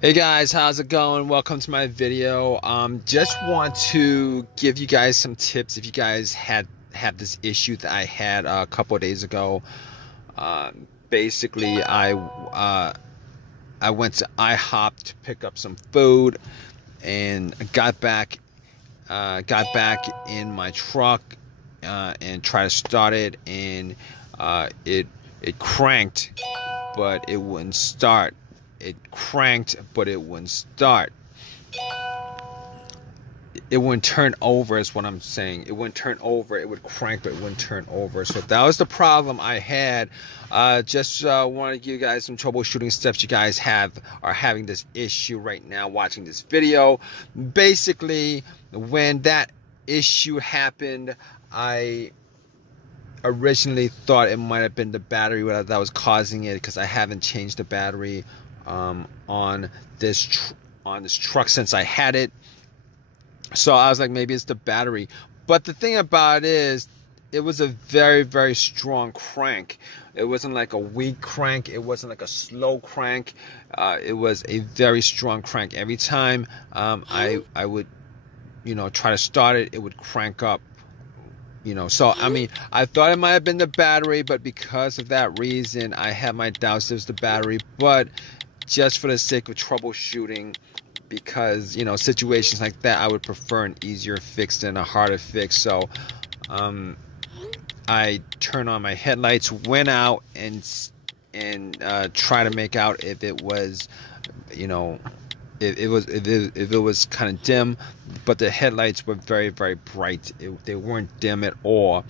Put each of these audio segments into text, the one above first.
Hey guys, how's it going? Welcome to my video. Just want to give you guys some tips if you guys had this issue that I had a couple of days ago. Basically, I went to IHOP to pick up some food and got back in my truck and tried to start it, and it cranked, but it wouldn't start. It cranked, but it wouldn't start. It wouldn't turn over is what I'm saying. It wouldn't turn over. It would crank, but it wouldn't turn over. So that was the problem I had. Just want to give you guys some troubleshooting steps you guys are having this issue right now watching this video. Basically, when that issue happened, I originally thought it might have been the battery that was causing it, because I haven't changed the battery on this truck since I had it. So I was like, maybe it's the battery. But the thing about it is, it was a very, very strong crank. It wasn't like a weak crank. It wasn't like a slow crank. It was a very strong crank. Every time I would, try to start it, it would crank up. So I mean, I thought it might have been the battery, but because of that reason, I had my doubts it was the battery. But just for the sake of troubleshooting, because situations like that, I would prefer an easier fix than a harder fix. So I turned on my headlights, went out and try to make out if it was, if it was kind of dim. But the headlights were very, very bright. They weren't dim at all.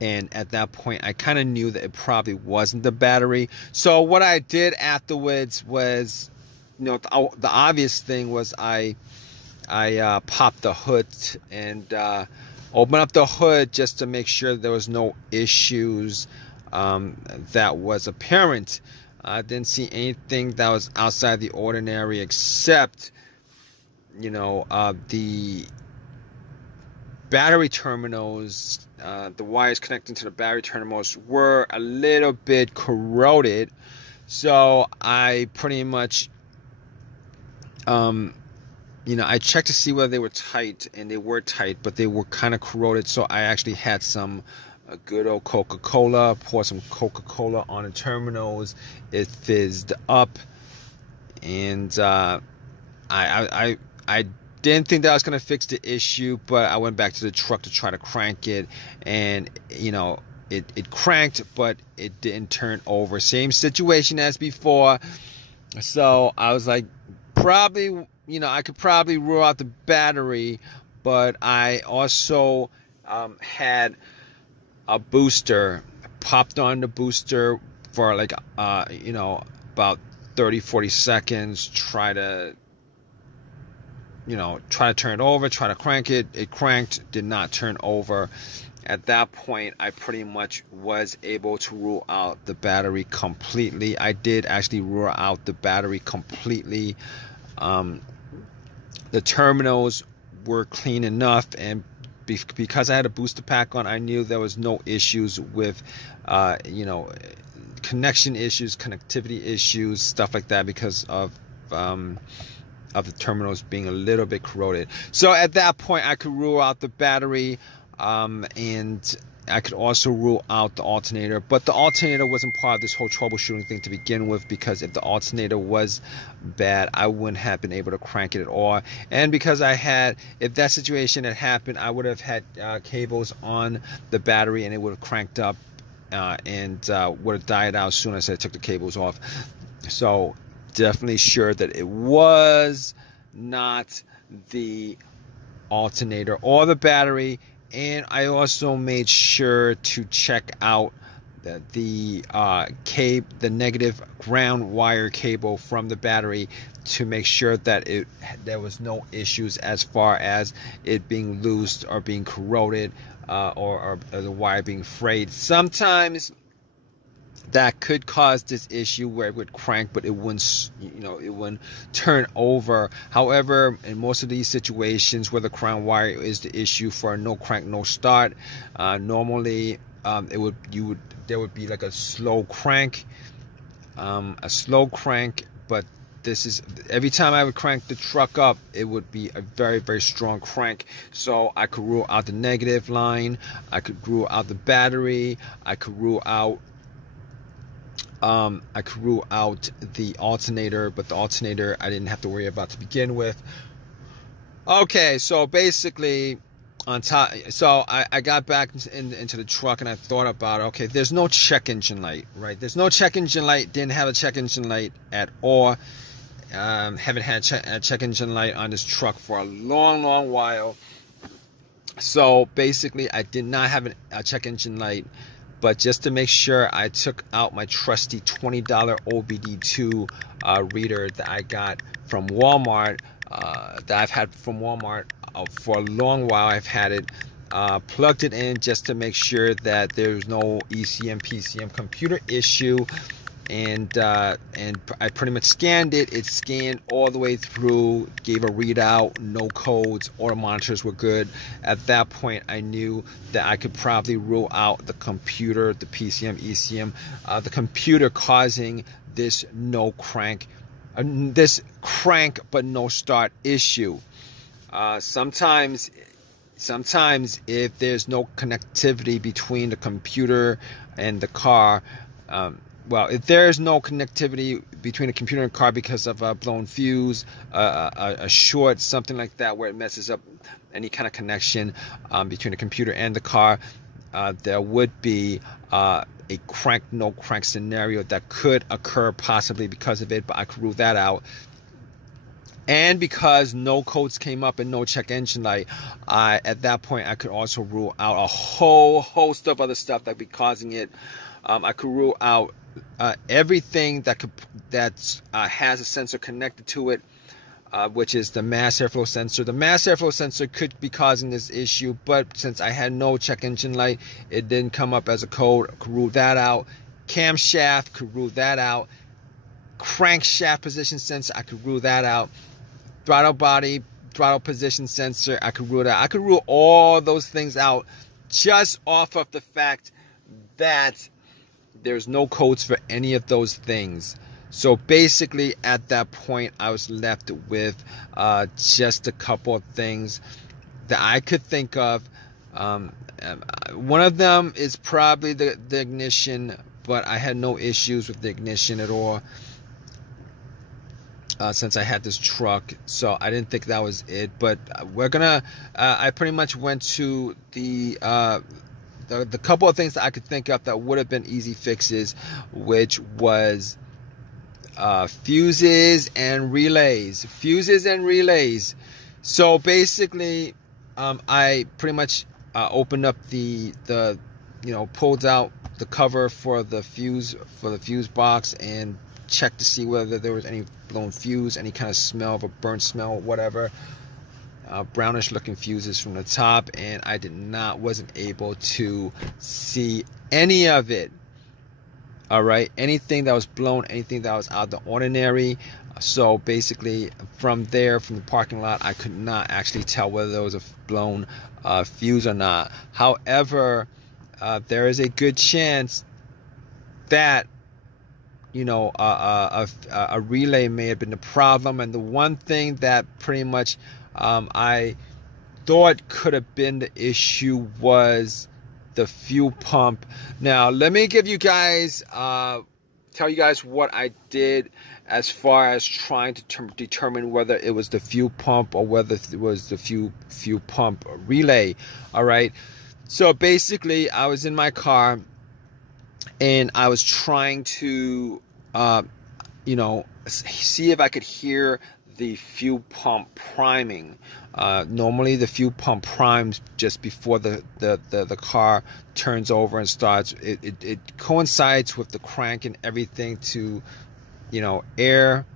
And at that point, I kind of knew that it probably wasn't the battery. So what I did afterwards was, the obvious thing was I popped the hood and opened up the hood just to make sure there was no issues that was apparent. I didn't see anything that was outside the ordinary, except the battery terminals, the wires connecting to the battery terminals were a little bit corroded. So I pretty much, I checked to see whether they were tight, and they were tight, but they were kind of corroded. So I actually had some good old Coca-Cola, poured some Coca-Cola on the terminals. It fizzed up, and I didn't think that was going to fix the issue, but I went back to the truck to try to crank it, and it cranked, but it didn't turn over. Same situation as before. So I was like, probably, I could probably rule out the battery, but I also had a booster. Popped on the booster for like about 30-40 seconds, try to turn it over, try to crank it. It cranked, did not turn over. At that point, I pretty much was able to rule out the battery completely. I did actually rule out the battery completely. The terminals were clean enough, and because I had a booster pack on, I knew there was no issues with connection issues, connectivity issues, stuff like that, because of the terminals being a little bit corroded. So at that point, I could rule out the battery, and I could also rule out the alternator. But the alternator wasn't part of this whole troubleshooting thing to begin with, because if the alternator was bad, I wouldn't have been able to crank it at all. And because if that situation had happened, I would have had cables on the battery, and it would have cranked up and would have died out as soon as I took the cables off. So definitely sure that it was not the alternator or the battery. And I also made sure to check out the negative ground wire cable from the battery to make sure that there was no issues as far as it being loose or being corroded, or the wire being frayed. Sometimes that could cause this issue where it would crank, but it wouldn't, it wouldn't turn over. However, in most of these situations where the ground wire is the issue for a no crank, no start, normally there would be like a slow crank, but this is every time I would crank the truck up, it would be a very, very strong crank. So I could rule out the negative line, I could rule out the battery, I could rule out the alternator, but the alternator I didn't have to worry about to begin with. Okay, so basically on top, so I got back into the truck and I thought about, okay, there's no check engine light, right? There's no check engine light. Didn't have a check engine light at all. Haven't had a check engine light on this truck for a long while. So basically I did not have a check engine light, but just to make sure, I took out my trusty $20 OBD2 reader that I got from Walmart, that I've had from Walmart for a long while. I've had it, plugged it in just to make sure that there's no ECM, PCM computer issue. And I pretty much scanned it. It scanned all the way through, gave a readout, no codes, all the monitors were good. At that point, I knew that I could probably rule out the computer, the PCM, ECM, the computer causing this this crank but no start issue. Sometimes if there's no connectivity between the computer and the car, well, if there's no connectivity between the computer and car because of a blown fuse, a short, something like that, where it messes up any kind of connection between the computer and the car, there would be a crank, no crank scenario that could occur possibly because of it, but I could rule that out. And because no codes came up and no check engine light, at that point I could also rule out a whole host of other stuff that would be causing it. I could rule out everything that has a sensor connected to it, which is the mass airflow sensor. The mass airflow sensor could be causing this issue, but since I had no check engine light, it didn't come up as a code. I could rule that out. Camshaft, could rule that out. Crankshaft position sensor, I could rule that out. Throttle body, throttle position sensor, I could rule that out. I could rule all those things out just off of the fact that there's no codes for any of those things. So basically at that point I was left with just a couple of things that I could think of. One of them is probably the ignition, but I had no issues with the ignition at all since I had this truck, so I didn't think that was it. But we're gonna I pretty much went to the couple of things that I could think of that would have been easy fixes, which was fuses and relays. So basically I pretty much opened up the pulled out the cover for the fuse box and checked to see whether there was any blown fuse, any kind of smell of a burnt smell, whatever. Brownish looking fuses from the top, and I wasn't able to see any of it. All right, anything that was blown, anything that was out of the ordinary. So basically from the parking lot, I could not actually tell whether there was a blown fuse or not. However, there is a good chance that a relay may have been the problem. And the one thing that pretty much I thought could have been the issue was the fuel pump. Now let me give you guys tell you guys what I did as far as trying to determine whether it was the fuel pump or whether it was the fuel pump relay. All right, so basically I was in my car and I was trying to see if I could hear the fuel pump priming. Normally the fuel pump primes just before the car turns over and starts. It coincides with the crank and everything to air,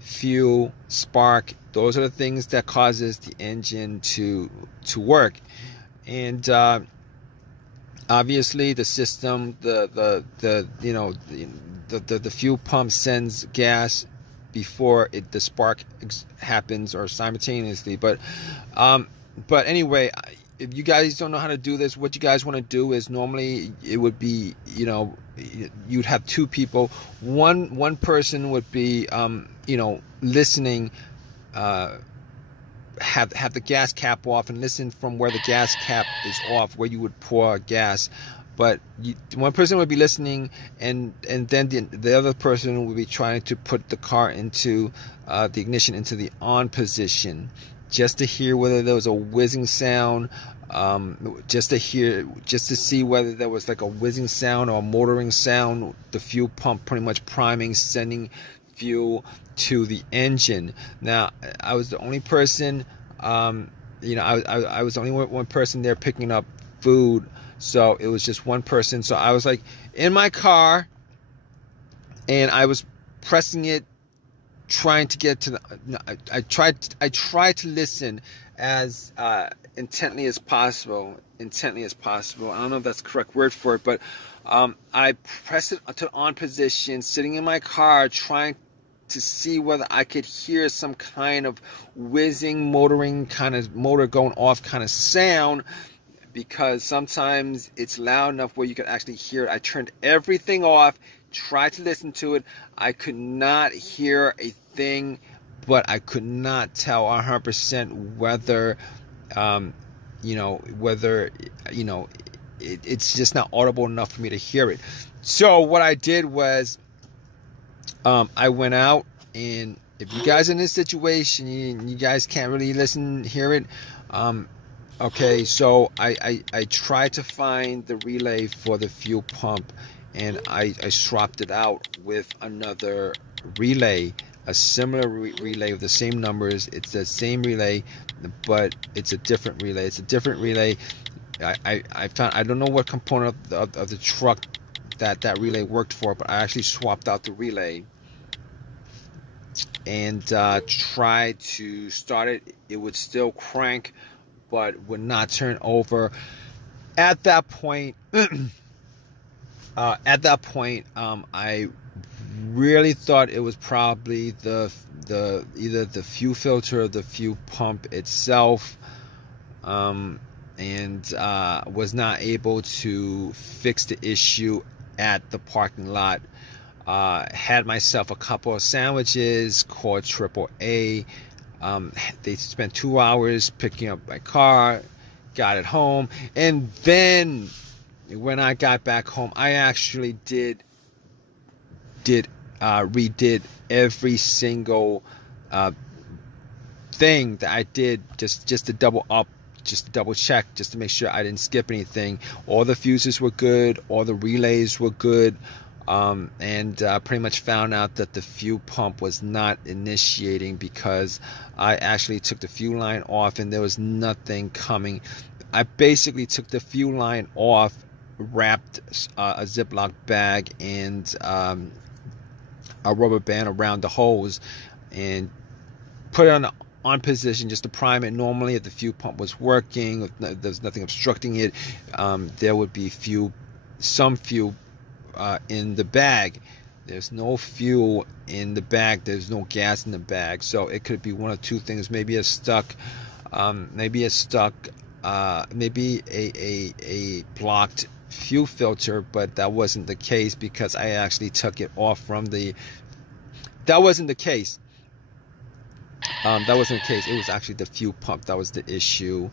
fuel, spark. Those are the things that causes the engine to work. And obviously the system, the fuel pump sends gas before the spark happens or simultaneously. But anyway, if you guys don't know how to do this, what you guys want to do is normally it would be, you know, you'd have two people. One person would be, you know, listening, have the gas cap off and listen from where the gas cap is off, where you would pour gas. But one person would be listening, and then the other person would be trying to put the car into the ignition into the on position, just to hear whether there was a whizzing sound, just to see whether there was like a whizzing sound or a motoring sound. The fuel pump pretty much priming, sending fuel to the engine. Now, I was the only person, you know, I was the only one person there picking up food. So it was just one person. So I was like in my car, and I was pressing it, trying to get to the. I tried to listen as intently as possible. I don't know if that's the correct word for it, but I pressed it to on position, sitting in my car, trying to see whether I could hear some kind of whizzing, motoring kind of motor going off kind of sound. Because sometimes it's loud enough where you can actually hear it. I turned everything off, tried to listen to it. I could not hear a thing, but I could not tell 100% whether, you know, it's just not audible enough for me to hear it. So what I did was, I went out, and if you guys are in this situation, you guys can't really hear it. Okay, so I tried to find the relay for the fuel pump, and I swapped it out with another relay, a similar relay with the same numbers. It's the same relay, but it's a different relay. It's a different relay. I found, I don't know what component of the truck that relay worked for, but I actually swapped out the relay and tried to start it. It would still crank, but would not turn over. At that point, I really thought it was probably either the fuel filter or the fuel pump itself, and was not able to fix the issue at the parking lot. Had myself a couple of sandwiches, called AAA. They spent 2 hours picking up my car, got it home, and then when I got back home, I actually redid every single thing that I did, just to double up, just to double check, just to make sure I didn't skip anything. All the fuses were good, all the relays were good. And pretty much found out that the fuel pump was not initiating because I actually took the fuel line off and there was nothing coming. I basically took the fuel line off, wrapped a Ziploc bag and a rubber band around the hose, and put it on position just to prime it. Normally, if the fuel pump was working, if there's nothing obstructing it, there would be some fuel in the bag. There's no fuel in the bag. There's no gas in the bag. So it could be one of two things. Maybe a blocked fuel filter, but that wasn't the case because I actually took it off from the. That wasn't the case. It was actually the fuel pump that was the issue.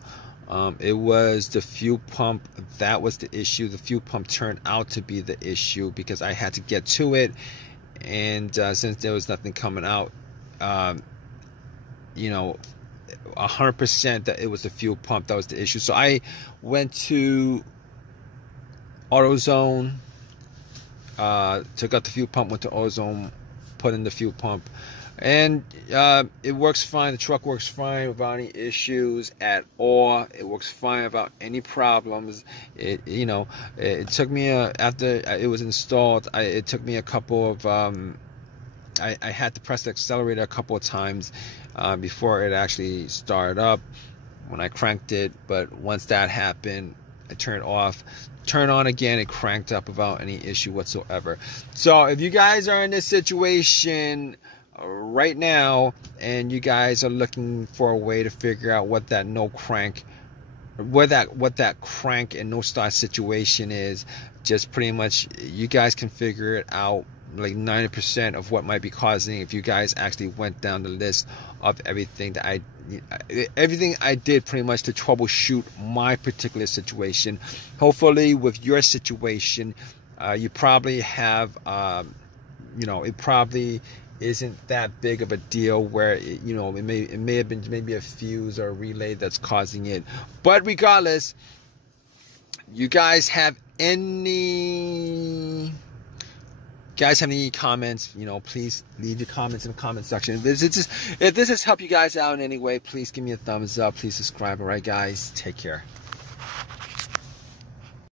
It was the fuel pump that was the issue. The fuel pump turned out to be the issue because I had to get to it, and since there was nothing coming out, 100% that it was the fuel pump that was the issue. So I went to AutoZone, took out the fuel pump, went to AutoZone, put in the fuel pump. And it works fine. The truck works fine without any issues at all. It works fine without any problems. It took me after it was installed. It took me a couple of. I had to press the accelerator a couple of times before it actually started up when I cranked it. But once that happened, I turned it off. Turn on again, it cranked up without any issue whatsoever. So if you guys are in this situation right now and you guys are looking for a way to figure out what that no crank what that crank and no start situation is. Just pretty much you guys can figure it out, like 90% of what might be causing, if you guys actually went down the list of everything that I did pretty much to troubleshoot my particular situation. Hopefully with your situation, you probably have you know, it probably isn't that big of a deal where you know, it may have been maybe a fuse or a relay that's causing it. But regardless, you guys have any comments, you know, please leave your comments in the comment section. If this has helped you guys out in any way, please give me a thumbs up. Please subscribe. All right, guys, take care.